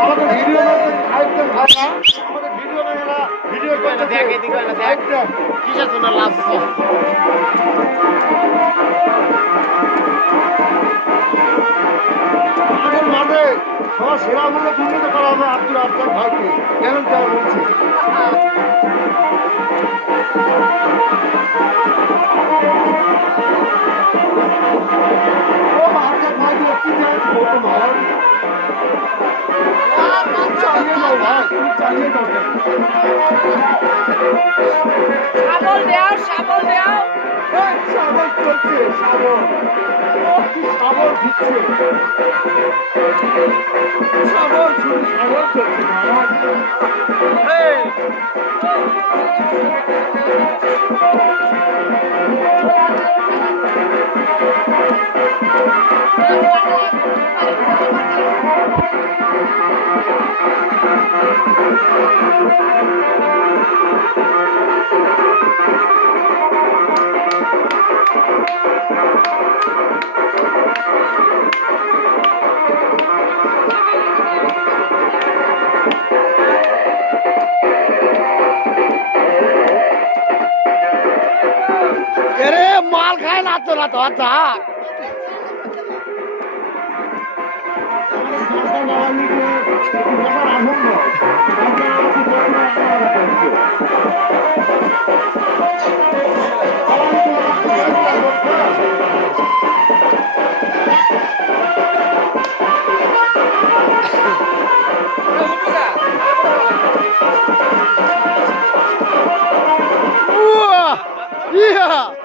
আমাদের ভিডিও আরেকজন ভাই না আমাদের ভিডিও না এরা ভিডিও করে দেখ এদিকে না দেখ কিসের জন্য লাভ আমাদের মাঠে সবার সেরা মূল্য দুর্নীতি করা হবে আব্দুল আফতার ভাইকে কেন দেওয়া বলছে ও আফতার ভাই কি জানিস বলতো ভাই চালিয়ে যাও ভাই তুমি চালিয়ে যাও শাবল দেও শাবল চলছে শাবল কি শাবল দিচ্ছে শাবল শুধু শাবল চলছে মাল খায় না তো না তো আচ্ছা Yeah!